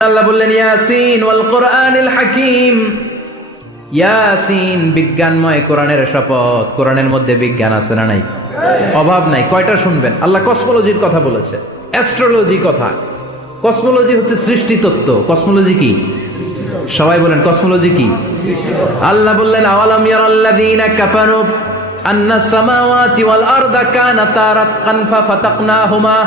আল্লাহ বললেন, ইয়াসিন ওয়াল কোরআনিল হাকিম। ইয়াসিন বিজ্ঞানময় কোরআনের শপথ। কোরআনের মধ্যে বিজ্ঞান আছে না নাই? অভাব নাই। কয়টা শুনবেন? আল্লাহ কসমোলজির কথা বলেছে। অ্যাস্ট্রোলজি কথা। কসমোলজি হচ্ছে সৃষ্টি তত্ত্ব কসমোলজি কি? সবাই বলেন, কসমোলজি কি? আল্লাহ বললেন, আওয়ালাম ইয়ারাল্লাযীনা কাফারু আন্না সামাওয়াতি ওয়াল আরদা কানাতা রাতকান ফাতাকনাহুমা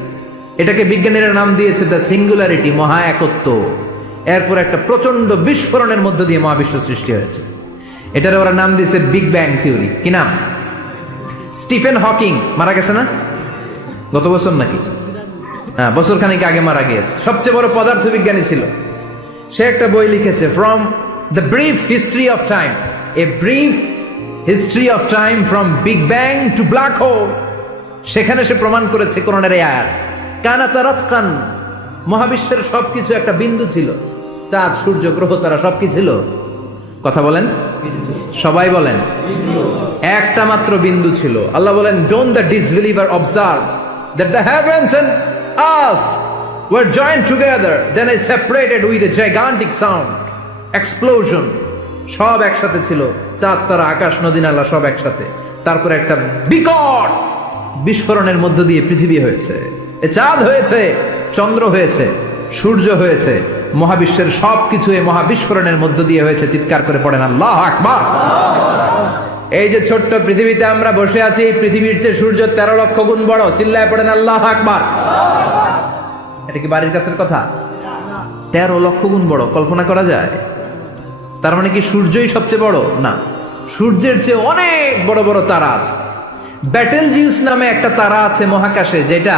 এটাকে বিজ্ঞানীরা নাম দিয়েছে দ্য সিঙ্গুলারিটি মহা একত্ব এরপর একটা প্রচণ্ড বিস্ফোরণের মধ্য দিয়ে মহাবিশ্ব সৃষ্টি হয়েছে। এটার ওরা নাম দিয়েছে বিগ ব্যাং থিওরি কি নাম? Stephen Hawking. মারা গেছে না? গত বছর নাকি? হ্যাঁ বছর খানিক আগে মারা গিয়েছে। সবচেয়ে বড় পদার্থবিজ্ঞানী ছিল। সে একটা বই লিখেছে from the brief history of time a brief history of time from big bang to black hole সেখানে সে প্রমাণ করেছে কোরআনের এই আয়াত কানা তারাতকান মহাবিশ্বের সবকিছু একটা বিন্দু ছিল। চাঁদ, সূর্য, গ্রহ, তারা সব কি ছিল। কথা বলেন? সবাই বলেন। একটা মাত্র বিন্দু ছিল। আল্লাহ বলেন don't the disbeliever observe that the heavens and earth were joined together, then I separated with a gigantic sound, explosion. সব একসাথে ছিল। চাঁদ, তারা, আকাশ, নদী, নালা, সব একসাথে। তারপরে একটা বিকট বিস্ফোরণের মধ্য দিয়ে পৃথিবী হয়েছে। এ চাঁদ হয়েছে, চন্দ্র হয়েছে, সূর্য হয়েছে, মহাবিশ্বের সব কিছু এই মহাবিস্ফোরণের মধ্য দিয়ে হয়েছে, চিৎকার করে পড়েন আল্লাহ আকবার। এই যে ছোট্ট পৃথিবীতে আমরা বসে আছি, এই পৃথিবীর চেয়ে সূর্য তেরো লক্ষ গুণ বড়, চিল্লায় পড়েন আল্লাহ আকবার। এটা কি বাড়ির কাছের কথা? তেরো লক্ষ গুণ বড়, কল্পনা করা যায়? তার মানে কি সূর্যই সবচেয়ে বড়? না, সূর্যের চেয়ে অনেক বড় বড় তারা আছে। ব্যাটেল জিউস নামে একটা তারা আছে মহাকাশে, যেটা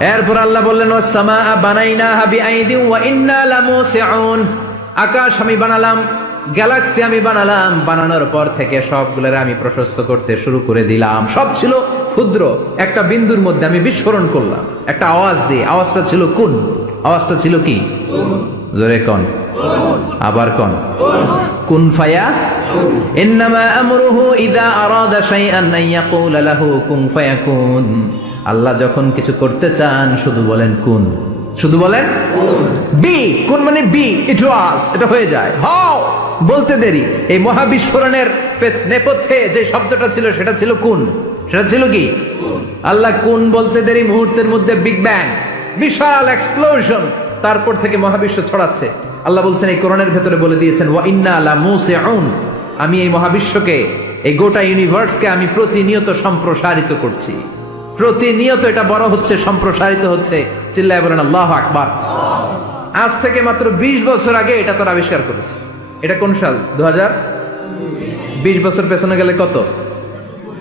এরপর আল্লাহ বললেন ও সামা বানাইনা হাবি আইদিন ওয়া ইন্না লামুসিউন। আকাশ আমি বানালাম, গ্যালাক্সি আমি বানালাম, বানানোর পর থেকে সবগুলোর আমি প্রশস্ত করতে শুরু করে দিলাম। সব ছিল ক্ষুদ্র, একটা বিন্দুর মধ্যে আমি বিস্ফোরণ করলাম। একটা আওয়াজ দিয়ে, আওয়াজটা ছিল কোন? আওয়াজটা ছিল কি? জোরে কন? আবার কন? কুন ফায়া? ইন্নামা আমরুহু ইদা আরাদা শাইআন আন ইয়াকুলা লাহু কুন ফায়াকুন। আল্লাহ যখন কিছু করতে চান শুধু বলেন কুন। শুধু বলেন বি। কোন মানে বি ইট ওয়াজ এটা হয়ে যায়। হাও বলতে দেরি। এই মহাবিস্ফোরণের নেপথ্যে যে শব্দটা ছিল সেটা ছিল কোন। সেটা ছিল কি? আল্লাহ কোন বলতে দেরি মুহূর্তের মধ্যে বিগ ব্যাং বিশাল এক্সপ্লোশন তারপর থেকে মহাবিশ্ব ছড়াচ্ছে। আল্লাহ বলছেন এই কোরআনের ভেতরে বলে দিয়েছেন ওয়া ইন্না আলা মুসিউন আমি এই মহাবিশ্বকে এই গোটা ইউনিভার্সকে আমি প্রতিনিয়ত সম্প্রসারিত করছি। প্রতিনিয়ত এটা বড় হচ্ছে, সম্প্রসারিত হচ্ছে। চিল্লায় বলেন, আল্লাহ আকবার। আজ থেকে মাত্র ২০ বছর আগে এটা তারা আবিষ্কার করেছে। এটা কোন সাল? দু হাজার বিশ বছর পেছনে গেলে কত?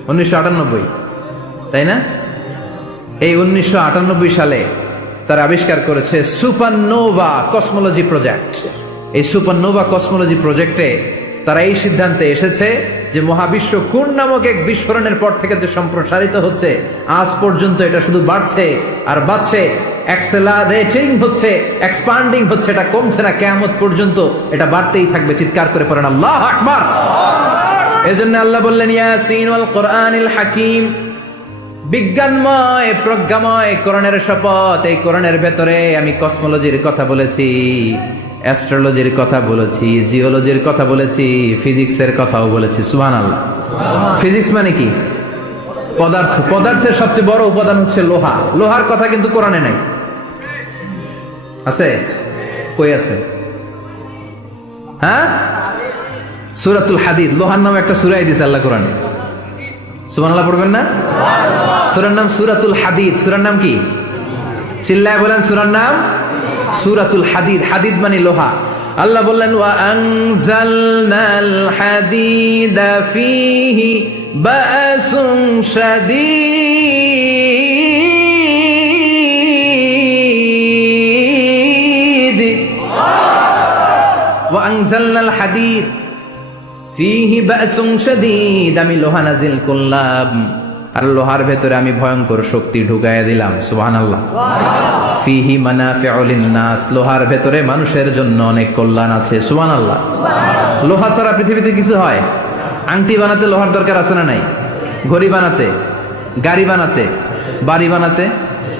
উনিশশো আটানব্বই। তাই না? এই উনিশশো আটানব্বই সালে তারা আবিষ্কার করেছে সুপারনোভা কসমোলজি প্রজেক্ট। এই সুপারনোভা কসমোলজি প্রজেক্টে তারা এই সিদ্ধান্তে এসেছে যে মহাবিশ্ব কোন নামক এক বিস্ফোরণের পর থেকে যে সম্প্রসারিত হচ্ছে, আজ পর্যন্ত এটা শুধু বাড়ছে আর বাড়ছে। অ্যাক্সেলারেটিং হচ্ছে এক্সপান্ডিং হচ্ছে, এটা কমছে না পর্যন্ত এটা বাড়তেই থাকবে, চিৎকার করে পড়েন আল্লাহ আকবার। এজন্য আল্লাহ বললেন, ইয়াসিন ওয়াল কোরআনিল হাকিম, বিজ্ঞানময়, প্রজ্ঞাময়, কোরআনের শপথ, এই কোরআনের ভেতরে আমি কসমোলজির কথা বলেছি। অ্যাস্ট্রোলজির কথা বলেছি জিওলজির কথা বলেছি ফিজিক্সের কথাও বলেছি সুহান আল্লাহ ফিজিক্স মানে কি? পদার্থ। পদার্থের সবচেয়ে বড় উপাদান হচ্ছে লোহা। লোহার কথা কিন্তু কোরআনে নাই। আছে? কই আছে? হ্যাঁ? সুরাতুল হাদিদ। লোহার নামে একটা সুরাই দিছে আল্লাহ কোরআনে। সুবহানাল্লাহ পড়বেন না? সুরার নাম সুরাতুল হাদিদ। সুরার নাম কি? চিল্লায় বলেন সুরার নাম সুরাতুল হাদিদ হাদিদ মানে লোহা। আল্লাহ বললেন, ওয়া আনজালনাল হাদিদা ফীহি বাসুন শাদীদ। ওয়া আনজালনাল হাদিদ ফিহি বাসুন শাদীদ। আমি লোহা নাজিল করলাম। আর লোহার ভেতরে আমি ভয়ঙ্কর শক্তি ঢুকাইয়া দিলাম সুবহানাল্লাহ। ফিহি মানাফিউল নাস লোহার ভেতরে মানুষের জন্য অনেক কল্যাণ আছে সুবহানাল্লাহ। লোহা ছাড়া পৃথিবীতে কিছু হয়? আংটি বানাতে লোহার দরকার আছে না নাই? ঘড়ি বানাতে গাড়ি বানাতে বাড়ি বানাতে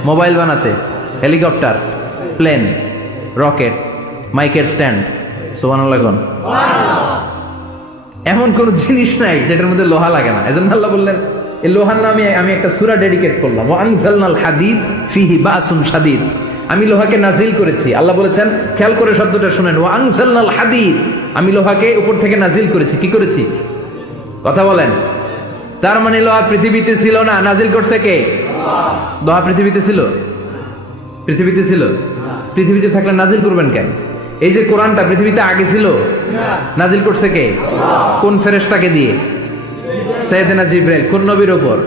মোবাইল বানাতে হেলিকপ্টার প্লেন রকেট মাইকের স্ট্যান্ড সুবহানাল্লাহ কোন? এমন কোন জিনিস নাই যেটার মধ্যে লোহা লাগে না। এজন্য আল্লাহ বললেন এই লোহার নামে আমি একটা সুরা ডেডিকেট করলাম। আনজালনাল হাদিদ ফিহি বাসুন শাদীদ। আমি লোহাকে নাজিল করেছি। আল্লাহ বলেছেন, খেয়াল করে শব্দটা শুনেন। ও আনজালনাল হাদিদ। আমি লোহাকে উপর থেকে নাজিল করেছি। কি করেছি? কথা বলেন। তার মানে লোহা পৃথিবীতে ছিল না। নাজিল করছে কে? লোহা পৃথিবীতে ছিল? পৃথিবীতে ছিল? পৃথিবীতে থাকলে নাজিল করবেন কেন? এই যে কোরআনটা পৃথিবীতে আগে ছিল, নাজিল করছে কে? কোন ফেরেশতাকে দিয়ে? সৈয়দনা জিব্রাইল, কোন নবীর উপর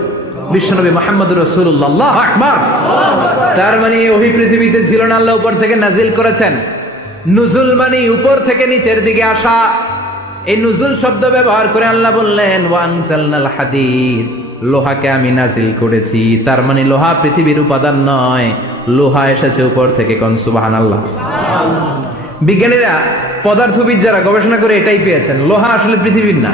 বিশ্বনবী মোহাম্মদ রসুল্লাহ আকবার। তার মানে ওহি পৃথিবীতে ছিল না, আল্লাহ উপর থেকে নাজিল করেছেন। নুজুল মানে উপর থেকে নিচের দিকে আসা। এই নুজুল শব্দ ব্যবহার করে আল্লাহ বললেন ওয়ানসালনাল হাদিদ লোহাকে আমি নাজিল করেছি। তার মানে লোহা পৃথিবীর উপাদান নয়, লোহা এসেছে উপর থেকে কন, সুবহানাল্লাহ। বিজ্ঞানীরা পদার্থবিদ যারা গবেষণা করে এটাই পেয়েছেন, লোহা আসলে পৃথিবীর না।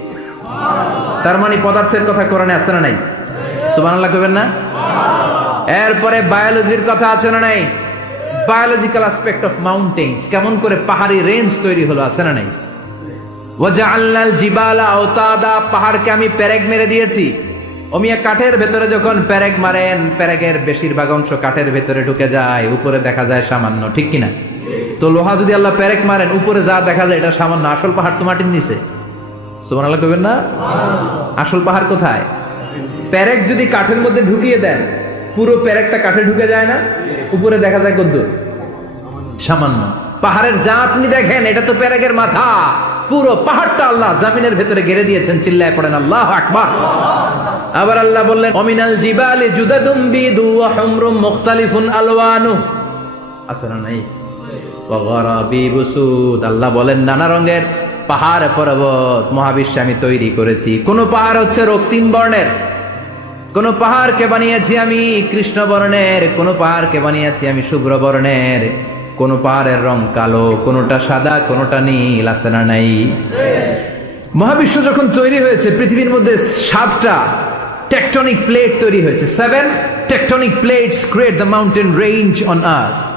তার মানে পদার্থের কথা কোরআনে আছে না নাই? সুবহানাল্লাহ কইবেন না? এরপরে বায়োলজির কথা আছে না নাই? বায়োলজিক্যাল অ্যাসপেক্ট অফ মাউন্টেন্স কেমন করে পাহাড়ি রেঞ্জ তৈরি হলো আছে না নাই? জিবালা আওতাদা, পাহাড়কে আমি পেরেক মেরে দিয়েছি। অমিয়া কাঠের ভেতরে যখন পেরেক মারেন পেরেকের বেশিরভাগ অংশ কাঠের ভেতরে ঢুকে যায়, উপরে দেখা যায় সামান্য, ঠিক কিনা? তো লোহা যদি আল্লাহ পেরেক মারেন, উপরে যা দেখা যায়, এটা সামান্য। আসল পাহাড় তো মাটির নিচে। সুমান আল্লাহ কবেন না? আসল পাহাড় কোথায়? প্যারেক যদি কাঠের মধ্যে ঢুকিয়ে দেন, পুরো প্যারেকটা কাঠে ঢুকে যায় না? উপরে দেখা যায় কদ্দুর। সামান্য। পাহাড়ের যা আপনি দেখেন, এটা তো প্যারেকের মাথা। পুরো পাহাড়টা আল্লাহ জামিনের ভেতরে গেড়ে দিয়েছেন, চিল্লায় পড়েন, আল্লাহ আকবার। আবার আল্লাহ বললেন, অমিনাল জিবালি জুদাদুম বিদু ওয়া হুমরুম মুখতালিফুন আলওয়ানু আছে না নাই? ওয়াগারাবি বুসুদ আল্লাহ বলেন, নানা রঙের পাহাড় পর্বত মহাবিশ্বে আমি তৈরি করেছি। কোন পাহাড় হচ্ছে রক্তিম বর্ণের। কোন পাহাড়কে বানিয়েছি আমি কৃষ্ণ বর্ণের। কোন পাহাড়কে বানিয়েছি আমি শুভ্র বর্ণের। কোন পাহাড়ের রং কালো, কোনটা সাদা, কোনটা নীল, আছে না নাই? মহাবিশ্ব যখন তৈরি হয়েছে, পৃথিবীর মধ্যে সাতটা টেকটনিক প্লেট তৈরি হয়েছে। Seven tectonic plates create the mountain range on earth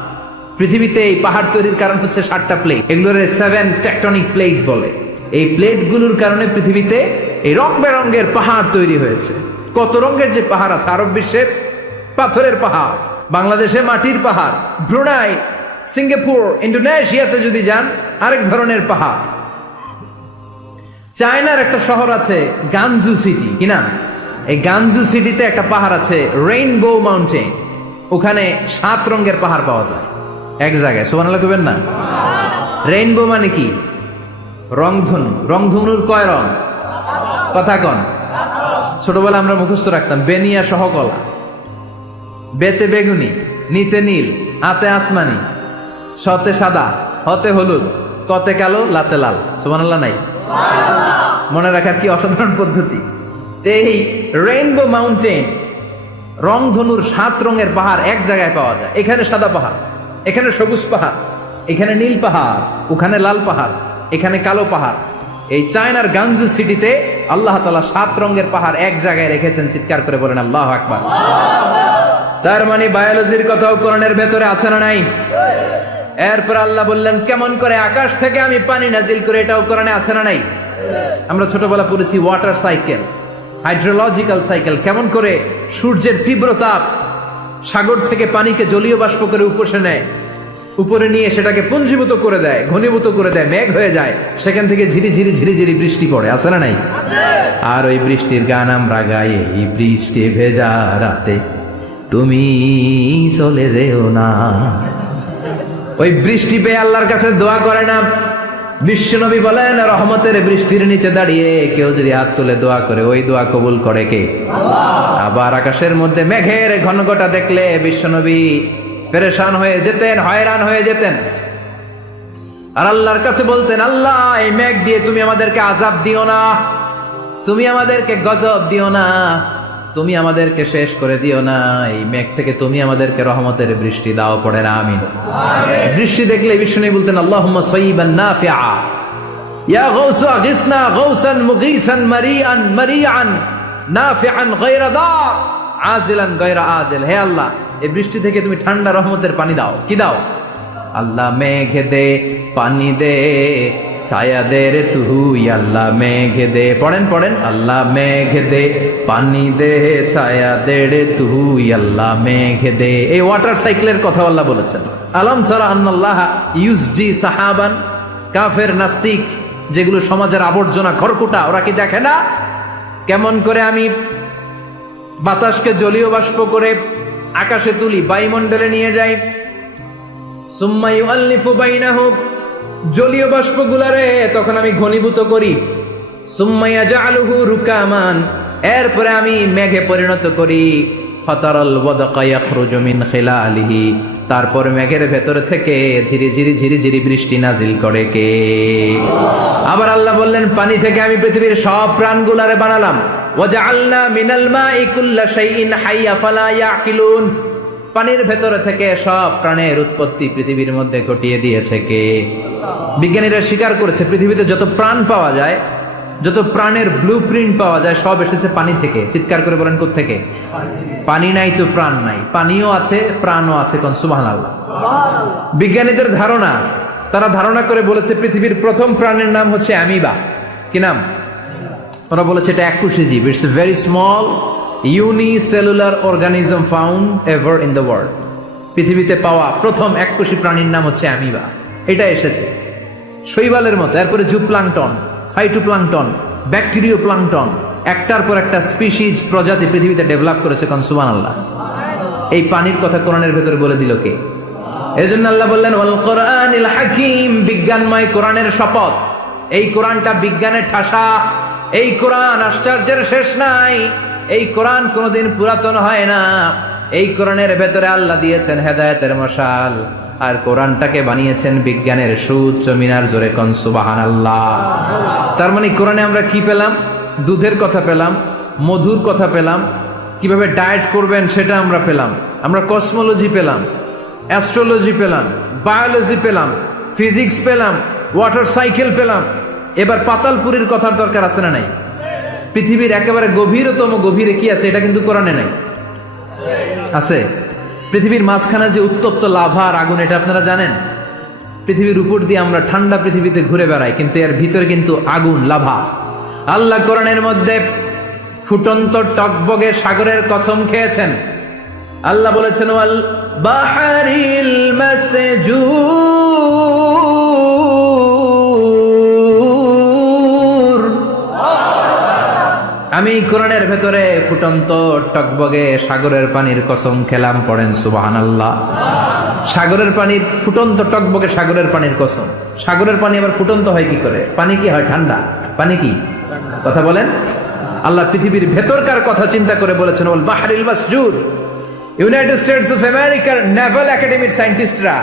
পৃথিবীতে এই পাহাড় তৈরির কারণ হচ্ছে সাতটা প্লেট এগুলোর সেভেন টেকটনিক প্লেট বলে। এই প্লেটগুলোর কারণে পৃথিবীতে এই রং বেরঙ্গের পাহাড় তৈরি হয়েছে। কত রঙের যে পাহাড় আছে, আরব বিশ্বের পাথরের পাহাড়, বাংলাদেশে মাটির পাহাড়, ব্রুনাই, সিঙ্গাপুর ইন্ডোনেশিয়াতে যদি যান, আরেক ধরনের পাহাড়। চায়নার একটা শহর আছে গানজু সিটি, কি নাম? এই গানজু সিটিতে একটা পাহাড় আছে রেইনবো মাউন্টেন ওখানে সাত রঙের পাহাড় পাওয়া যায়। এক জায়গায় সোমান লাগবেন না? রেইনবো মানে কি? রংধনু। রংধনুর কয় রং? কথা কন। ছোটবেলা আমরা মুখস্থ রাখতাম, বেনিয়া সহকলা। বেতে বেগুনি, নিতে নীল, হাতে আসমানি। সতে সাদা, হতে হলুদ, কতে কালো, লাতে লাল। সুবহানাল্লাহ নাই? মনে রাখার কি অসাধারণ পদ্ধতি? এই রেইনবো মাউন্টেন রংধনুর সাত রঙের পাহাড় এক জায়গায় পাওয়া যায়। এখানে সাদা পাহাড়। এখানে সবুজ পাহাড়, এখানে নীল পাহাড়, ওখানে লাল পাহাড়, এখানে কালো পাহাড়। এই চায়নার গাঞ্জু সিটিতে আল্লাহ তালা সাত রঙের পাহাড় এক জায়গায় রেখেছেন, চিৎকার করে বলেন, আল্লাহ আকবার। তার মানে বায়োলজির কথাও কোরআনের ভেতরে আছে না নাই? এরপর আল্লাহ বললেন, কেমন করে আকাশ থেকে আমি পানি নাজিল করে এটাও কোরআনে আছে না নাই? আমরা ছোটবেলা পড়েছি ওয়াটার সাইকেল হাইড্রোলজিক্যাল সাইকেল কেমন করে সূর্যের তীব্র তাপ সাগর থেকে পানিকে জলীয় বাষ্প করে উপসে নেয়। উপরে নিয়ে সেটাকে পুঞ্জীভূত করে দেয়, ঘনীভূত করে দেয়, মেঘ হয়ে যায়। সেখান থেকে ঝিরি ঝিরি ঝিরি ঝিরি বৃষ্টি পড়ে, আছে না নাই? আর ওই বৃষ্টির গান আমরা গাই এই বৃষ্টি ভেজা রাতে। তুমি চলে যেও না। ওই বৃষ্টি পেয়ে আল্লাহর কাছে দোয়া করে না বিশ্বনবী বলেন, রহমতের বৃষ্টির নিচে দাঁড়িয়ে কেউ যদি হাত তুলে দোয়া করে, ওই দোয়া কবুল করে কে? আবার আকাশের মধ্যে মেঘের ঘনঘটা দেখলে বিশ্বনবী পেরেশান হয়ে যেতেন, হয়রান হয়ে যেতেন। আর আল্লাহর কাছে বলতেন, আল্লাহ, এই মেঘ দিয়ে তুমি আমাদেরকে আজাব দিও না, তুমি আমাদেরকে গজব দিও না। তুমি আমাদেরকে শেষ করে দিও না, এই মেঘ থেকে তুমি আমাদেরকে রহমতের বৃষ্টি দাও পড়ে না আমিন। বৃষ্টি দেখলে বিষ্ণু বলতেন সাইয়িবান নাফিআ। ইয়া গায়রা দা, আজিলান গায়রা আজিল। হে আল্লাহ, এই বৃষ্টি থেকে তুমি ঠান্ডা রহমতের পানি দাও। কি দাও? আল্লাহ মেঘ দে, পানি দে ছায়া দে রে আল্লাহ মেঘ দে। পড়েন পড়েন। আল্লাহ মেঘ দে। পানি দে ছায়া দে রে আল্লাহ মেঘ দে। এই ওয়াটার সাইকেলের কথা আল্লাহ বলেছেন। আলম ছাড়া আন্নাল্লাহ ইউসজি সাহাবান, কাফের নাস্তিক, যেগুলো সমাজের আবর্জনা খড়কুটা, ওরা কি দেখে না? কেমন করে আমি বাতাসকে জলীয় বাষ্প করে আকাশে তুলি, বায়ুমণ্ডলে নিয়ে যাই। সুম্মা ইউআল্লিফু বাইনাহুম জলীয় বাষ্পগুলারে তখন আমি ঘনীভূত করি। সুম্মা ইয়াজআলুহু রুকামান। এরপরে আমি মেঘে পরিণত করি। ফাতারাল ওয়াদকা ইয়াখরুজু মিন খিলালিহি। তারপর মেঘের ভেতর থেকে ঝিরি ঝিরি ঝিরি ঝিরি বৃষ্টি নাজিল করে কে। আবার আল্লাহ বললেন, পানি থেকে আমি পৃথিবীর সব প্রাণগুলারে বানালাম। ওয়াজআলনা মিনাল মাই কুল্লা শাইইন হাইয়া ফালা ইয়াকিলুন। পানির ভেতরে থেকে সব প্রাণের উৎপত্তি পৃথিবীর মধ্যে ঘটিয়ে দিয়েছে কে? বিজ্ঞানীরা স্বীকার করেছে পৃথিবীতে যত প্রাণ পাওয়া যায় যত প্রাণের ব্লু পাওয়া যায় সব এসেছে পানি থেকে। চিৎকার করে বলেন থেকে পানি নাই তো প্রাণ নাই। পানিও আছে প্রাণও আছে কোন? আল্লাহ বিজ্ঞানীদের ধারণা তারা ধারণা করে বলেছে পৃথিবীর প্রথম প্রাণের নাম হচ্ছে অ্যামিবা। কি নাম? ওরা বলেছে এটা একুশে জীব। It's very small unicellular organism found ever in the world পৃথিবীতে পাওয়া প্রথম এককোষী প্রাণীর নাম হচ্ছে অ্যামিবা। এটা এসেছে। শৈবালের মতো, এরপরে জুপ্লাংটন, ফাইটোপ্লাংটন ব্যাকটেরিও প্লাংটন একটার পর একটা স্পিসিজ প্রজাতি পৃথিবীতে ডেভেলপ করেছে কনসুমান আল্লাহ এই পানির কথা কোরআনের ভেতরে বলে দিল কে? এজন্য আল্লাহ বললেন, ওয়াল কোরআনিল হাকিম, বিজ্ঞানময় কোরআনের শপথ। এই কোরআনটা বিজ্ঞানের ঠাসা। এই কোরআন আশ্চর্যের শেষ নাই। এই কোরআন কোনোদিন পুরাতন হয় না। এই কোরআনের ভেতরে আল্লাহ দিয়েছেন হেদায়েতের মশাল। আর কোরআনটাকে বানিয়েছেন বিজ্ঞানের সুউচ্চ মিনার জোরে কন সুবাহান আল্লাহ তার মানে কোরআনে আমরা কি পেলাম? দুধের কথা পেলাম, মধুর কথা পেলাম। কীভাবে ডায়েট করবেন সেটা আমরা পেলাম। আমরা কসমোলজি পেলাম, অ্যাস্ট্রোলজি পেলাম, বায়োলজি পেলাম, ফিজিক্স পেলাম, ওয়াটার সাইকেল পেলাম। এবার পাতালপুরীর কথার দরকার আছে না নাই? পৃথিবীর একেবারে গভীরতম গভীরে কি আছে? এটা কিন্তু কোরআনে নাই। আছে? পৃথিবীর মাঝখানে যে উত্তপ্ত লাভা আর আগুন, এটা আপনারা জানেন? পৃথিবীর উপর দিয়ে আমরা ঠান্ডা পৃথিবীতে ঘুরে বেড়াই, কিন্তু এর ভিতরে কিন্তু আগুন, লাভা। আল্লাহ কোরআনের মধ্যে ফুটন্ত টকবগে সাগরের কসম খেয়েছেন। আল্লাহ বলেছেন বাহারিল মাসজুর আমি কোরআনের ভেতরে ফুটন্ত টকবগে সাগরের পানির কসম খেলাম পড়েন সুবাহান আল্লাহ সাগরের পানির ফুটন্ত টকবগে সাগরের পানির কসম। সাগরের পানি আবার ফুটন্ত হয় কি করে? পানি কি হয় ঠান্ডা? পানি কি? কথা বলেন। আল্লাহ পৃথিবীর ভেতরকার কথা চিন্তা করে বলেছেন ওল বাহারিল মাসজুর ইউনাইটেড স্টেটস অফ আমেরিকার নেভাল একাডেমির সায়েন্টিস্টরা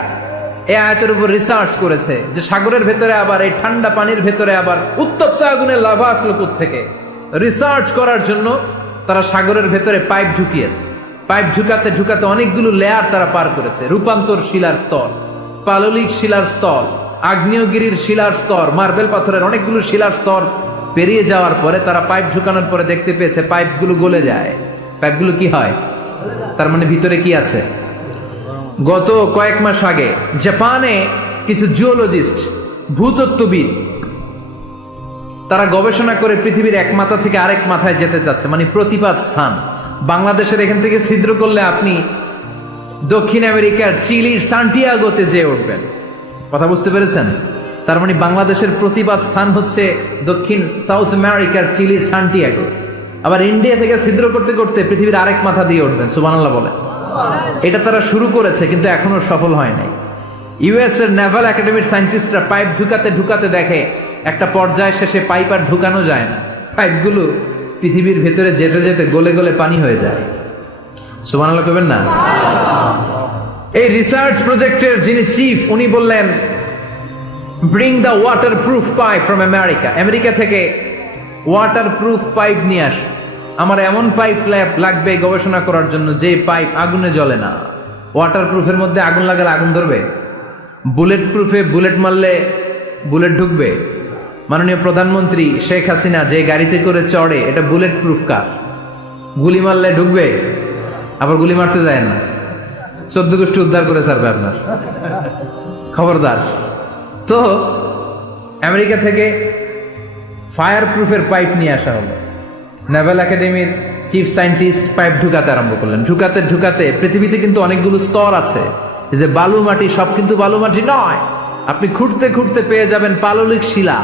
এই আয়তের উপর রিসার্চ করেছে যে সাগরের ভেতরে আবার, এই ঠান্ডা পানির ভেতরে আবার উত্তপ্ত আগুনের লাভা আসলো থেকে রিসার্চ করার জন্য তারা সাগরের ভেতরে পাইপ ঢুকিয়েছে। পাইপ ঢুকাতে ঢুকাতে অনেকগুলো লেয়ার তারা পার করেছে। রূপান্তর শিলার স্তর, পাললিক শিলার স্তর, আগ্নেয়গিরির শিলার স্তর, মার্বেল পাথরের অনেকগুলো শিলার স্তর পেরিয়ে যাওয়ার পরে তারা পাইপ ঢুকানোর পরে দেখতে পেয়েছে পাইপগুলো গলে যায়। পাইপগুলো কি হয়? তার মানে ভিতরে কি আছে? গত কয়েক মাস আগে জাপানে কিছু জিওলজিস্ট ভূতত্ত্ববিদ তারা গবেষণা করে পৃথিবীর এক মাথা থেকে আরেক মাথায় যেতে চাচ্ছে মানে প্রতিপাদ স্থান। বাংলাদেশের এখান থেকে ছিদ্র করলে আপনি দক্ষিণ আমেরিকার চিলির সান্টিয়াগোতে যেয়ে উঠবেন। কথা বুঝতে পেরেছেন? তার মানে বাংলাদেশের প্রতিবাদ স্থান হচ্ছে দক্ষিণ সাউথ আমেরিকার চিলির সান্টিয়াগো। আবার ইন্ডিয়া থেকে ছিদ্র করতে করতে পৃথিবীর আরেক মাথা দিয়ে উঠবেন সুবানাল্লাহ বলে এটা তারা শুরু করেছে, কিন্তু এখনও সফল হয় নাই। ইউএস এর নেভাল একাডেমির সায়েন্টিস্টরা পাইপ ঢুকাতে ঢুকাতে দেখে একটা পর্যায় শেষে পাইপ আর ঢুকানো যায় না। পাইপগুলো পৃথিবীর ভেতরে যেতে যেতে গলে গলে পানি হয়ে যায়। সুবহানাল্লাহ কবেন না? এই রিসার্চ প্রজেক্টের যিনি চিফ উনি বললেন bring the water proof pipe from America America থেকে ওয়াটার প্রুফ পাইপ নিয়ে আস। আমার এমন পাইপ লাগবে গবেষণা করার জন্য যে পাইপ আগুনে জ্বলে না। ওয়াটার প্রুফের মধ্যে আগুন লাগালে আগুন ধরবে। বুলেট প্রুফে বুলেট মারলে বুলেট ঢুকবে। মাননীয় প্রধানমন্ত্রী শেখ হাসিনা যে গাড়িতে করে চড়ে, এটা বুলেট প্রুফ কার গুলি মারলে ঢুকবে, আবার গুলি মারতে যায় না। চোদ্দ গোষ্ঠী উদ্ধার করে ছাড়বে আপনার। খবরদার। তো, আমেরিকা থেকে ফায়ার প্রুফের পাইপ নিয়ে আসা হলো। নেভাল একাডেমির চিফ সায়েন্টিস্ট পাইপ ঢুকাতে আরম্ভ করলেন। ঢুকাতে ঢুকাতে পৃথিবীতে কিন্তু অনেকগুলো স্তর আছে। যে বালু মাটি, সব কিন্তু বালু মাটি নয়। আপনি খুঁড়তে খুঁড়তে পেয়ে যাবেন পাললিক শিলা।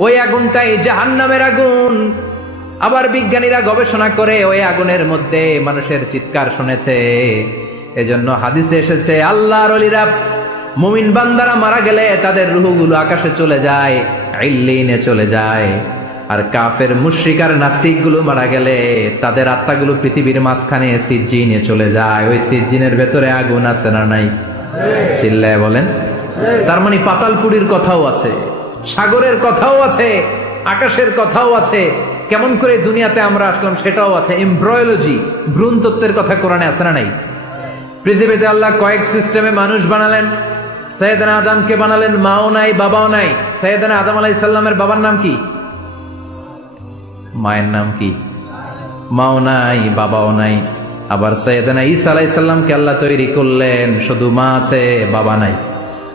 ওই আগুনটাই জাহান্নামের আগুন। আবার বিজ্ঞানীরা গবেষণা করে ওই আগুনের মধ্যে মানুষের চিৎকার শুনেছে। এজন্য হাদিসে এসেছে, আল্লাহর অলিরা মুমিন বান্দারা মারা গেলে তাদের রুহগুলো আকাশে চলে যায় চলে যায়। আর কাফের মুশ্রিকার নাস্তিকগুলো মারা গেলে তাদের আত্মাগুলো পৃথিবীর মাঝখানে সিজ্জিনে চলে যায়। ওই সিজ্জিনের ভেতরে আগুন আছে না নাই? চিল্লায় বলেন। তার মানে পাতালপুরীর কথাও আছে। সাগরের কথাও আছে, আকাশের কথাও আছে, কেমন করে দুনিয়াতে আমরা আসলাম সেটাও আছে। এমব্রয়োলজি ভ্রূণ তত্ত্বের কথা কোরআনে আছে না নাই? পৃথিবীতে আল্লাহ কয়েক সিস্টেমে মানুষ বানালেন। সৈয়দানা আদমকে বানালেন, মাও নাই, বাবাও নাই। সৈয়দানা আদম আলাই সাল্লামের বাবার নাম কি? মায়ের নাম কি? মাও নাই, বাবাও নাই। আবার সৈয়দানা ঈসা আলাই সাল্লামকে আল্লাহ তৈরি করলেন, শুধু মা আছে, বাবা নাই।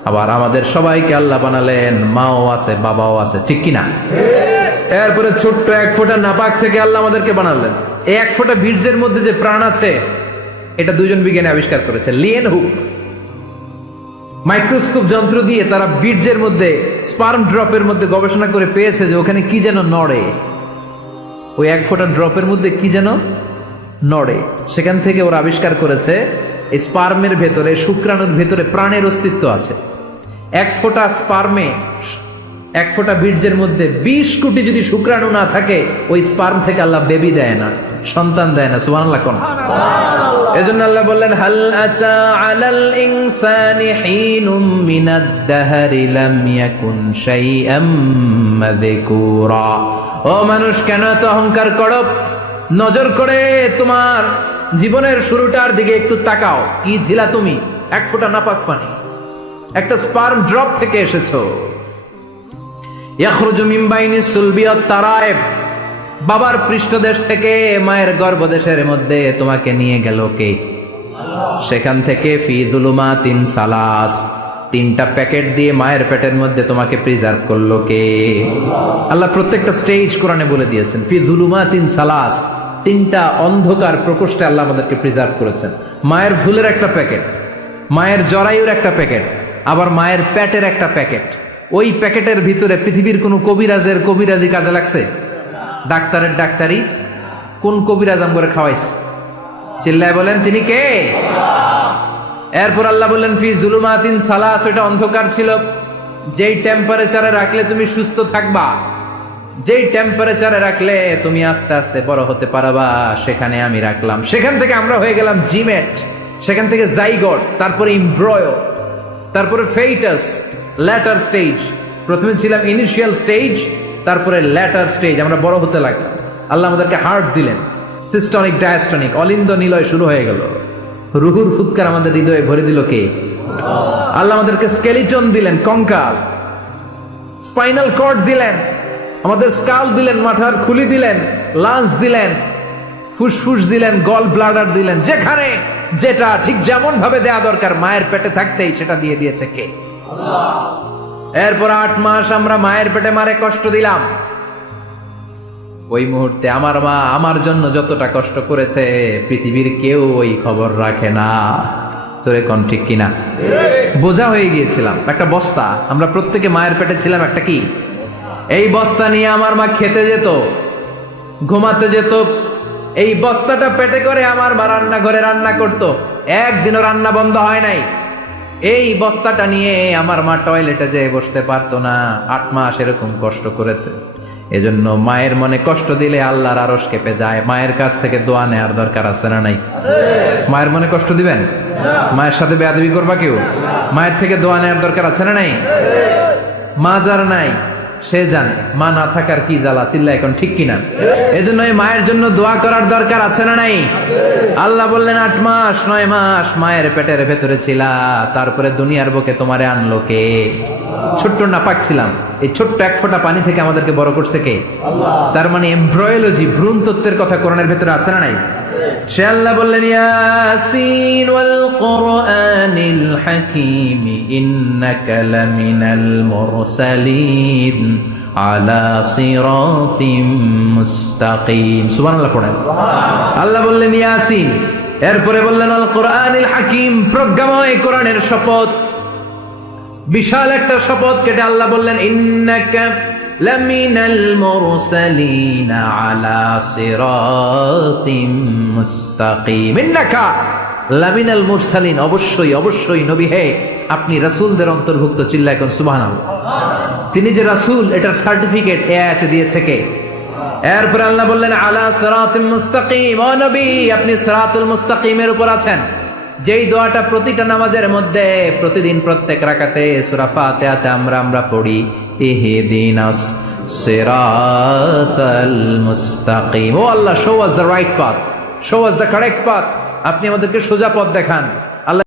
আবার আমাদের সবাইকে আল্লাহ বানালেন, মাও আছে, বাবাও আছে, ঠিক কি না এরপরে ছোট্ট এক ফোঁটা নাপাক থেকে আল্লাহ আমাদেরকে বানালেন। এই এক ফোঁটা বীর্যের মধ্যে যে প্রাণ আছে, এটা দুজন বিজ্ঞানী আবিষ্কার করেছে, লিয়েন হুক। মাইক্রোস্কোপ যন্ত্র দিয়ে তারা বীর্যের মধ্যে, স্পার্ম ড্রপের মধ্যে গবেষণা করে পেয়েছে যে ওখানে কি যেন নড়ে। ওই এক ফোঁটা ড্রপের মধ্যে কি যেন নড়ে। সেখান থেকে ওরা আবিষ্কার করেছে স্পার্মের ভেতরে, শুক্রাণুর ভেতরে প্রাণের অস্তিত্ব আছে। এক ফোঁটা স্পার্মে এক ফোঁটা বীর্যের মধ্যে বিশ কোটি যদি শুক্রাণু না থাকে, ওই স্পার্ম থেকে আল্লাহ বেবি দেয় না, সন্তান দেয় না, সুবহানাল্লাহ কোন। এজন্য আল্লাহ বললেন, হাল আতা আলাল ইনসানি হিনুম মিনাদ দাহরি লাম ইয়াকুন শাইআম মাযকুরা। ও মানুষ, কেন এত অহংকার করো? নজর করে তোমার জীবনের শুরুটার দিকে একটু তাকাও। কি ছিলা তুমি? এক ফোঁটা নাপাক পানি। একটা স্পার্ম ড্রপ থেকে এসেছ। বাবার পৃষ্ঠদেশ থেকে মায়ের গর্ভদেশের মধ্যে তোমাকে নিয়ে গেল কে? সেখান থেকে ফি তিন সালাস। তিনটা প্যাকেট দিয়ে মায়ের পেটের মধ্যে তোমাকে প্রিজার্ভ করল কে? আল্লাহ প্রত্যেকটা স্টেজ কোরআনে বলে দিয়েছেন, ফি তিন সালাস। তিনটা অন্ধকার প্রকোষ্ঠে আল্লাহ আমাদেরকে প্রিজার্ভ করেছেন। মায়ের ভুলের একটা প্যাকেট, মায়ের জরায়ুর একটা প্যাকেট আবার মায়ের প্যাটের একটা প্যাকেট। ওই প্যাকেটের ভিতরে পৃথিবীর কোনো কবিরাজের কবিরাজি কাজে লাগছে? ডাক্তারের ডাক্তারি কোন কবিরাজ আম করে খাওয়াইছে? চিল্লায় বলেন, তিনি কে? এরপর আল্লাহ বললেন, ফি জুলুমাতিন সালাস ওটা অন্ধকার ছিল। যেই টেম্পারেচারে রাখলে তুমি সুস্থ থাকবা, যেই টেম্পারেচারে রাখলে তুমি আস্তে আস্তে বড় হতে পারবা, সেখানে আমি রাখলাম। সেখান থেকে আমরা হয়ে গেলাম জিমেট, সেখান থেকে জাইগট, তারপরে ইমব্রয়। তারপরে ফেইটাস, ল্যাটার স্টেজ। প্রথমে ছিলাম ইনিশিয়াল স্টেজ, তারপরে ল্যাটার স্টেজ, আমরা বড় হতে লাগলাম। আল্লাহ আমাদেরকে হার্ট দিলেন। সিস্টনিক, ডায়াস্টনিক, অলিন্দ নিলয় শুরু হয়ে গেল। রুহুর ফুৎকার আমাদের হৃদয়ে ভরে দিল কে? আল্লাহ আমাদেরকে স্কেলিটন দিলেন, কঙ্কাল। স্পাইনাল কর্ড দিলেন। আমাদের স্কাল দিলেন, মাথার খুলি দিলেন, লাঞ্চ দিলেন। ফুসফুস দিলেন গল ব্লাডার দিলেন যেখানে যেটা ঠিক যেমন ভাবে দেয়া দরকার মায়ের পেটে থাকতেই সেটা দিয়ে দিয়েছে কে? এরপর আট মাস আমরা মায়ের পেটে মারে কষ্ট দিলাম। ওই মুহূর্তে আমার মা আমার জন্য যতটা কষ্ট করেছে পৃথিবীর কেউ ওই খবর রাখে না। তোরে কোন ঠিক কিনা? বোঝা হয়ে গিয়েছিলাম। একটা বস্তা। আমরা প্রত্যেকে মায়ের পেটে ছিলাম একটা কি? এই বস্তা নিয়ে আমার মা খেতে যেত ঘুমাতে যেত এই বস্তাটা পেটে করে আমার মা রান্না ঘরে রান্না করত। একদিনও রান্না বন্ধ হয় নাই। এই বস্তাটা নিয়ে আমার মা টয়লেটে যেয়ে বসতে পারতো না। আট মাস এরকম কষ্ট করেছে। এজন্য মায়ের মনে কষ্ট দিলে আল্লাহর আরস কেঁপে যায়। মায়ের কাছ থেকে দোয়া নেওয়ার দরকার আছে না নাই? মায়ের মনে কষ্ট দিবেন? মায়ের সাথে বেয়াদবি করবা কেউ? মায়ের থেকে দোয়া নেওয়ার দরকার আছে না নাই? মা যার নাই সে জানে মা না থাকার কি জ্বালা চিল্লা এখন ঠিক কিনা? এজন্য এই মায়ের জন্য দোয়া করার দরকার আছে না নাই? আল্লাহ বললেন আট মাস নয় মাস মায়ের পেটের ভেতরে ছিলা তারপরে দুনিয়ার বুকে তোমারে আনলো কে? ছোট্ট নাপাক ছিলাম। এই ছোট্ট এক ফোঁটা পানি থেকে আমাদেরকে বড় করছে কে? তার মানে এমব্রয়োলজি ভ্রূণ তত্ত্বের কথা কোরআনের ভেতরে আছে না নাই? সে আল্লাহ বললেন, ইয়াসিন ওয়াল কোরআনিল হাকিম, ইন্নাকা লামিনাল মুরসালিন আলা সিরাতিম মুস্তাকিম। সুবহানাল্লাহ পড়েন। আল্লাহ বললেন, ইয়াসিন। এরপরে বললেন আল কোরআনিল হাকিম, প্রজ্ঞাময় কোরআনের শপথ। বিশাল একটা শপথ কেটে আল্লাহ বললেন, ইন্নাকা লামিনাল মুরসালিন আলা সিরাতিম মুস্তাকিম ইন্নাকা লামিনাল মুরসালিন অবশ্যই অবশ্যই নবী হে, আপনি রাসূলদের অন্তর্ভুক্ত চিল্লা এখন সুবহানাল্লাহ। তিনি যে রাসূল, এটার সার্টিফিকেট এ দিয়েছে কে? এরপর আল্লাহ বললেন, আলা সিরাতিম মুস্তাকিম। ও নবী, আপনি সিরাতুল মুস্তাকিমের উপর আছেন। যেই দোয়াটা প্রতিটা নামাজের মধ্যে, প্রতিদিন প্রত্যেক রাকাতে সূরা ফাতিহাতে আমরা আমরা পড়ি। ইহদিনাস সিরাতাল মুস্তাকিম। ও Allah show us the right path show us the correct path আপনি আমাদেরকে সোজা পথ দেখান।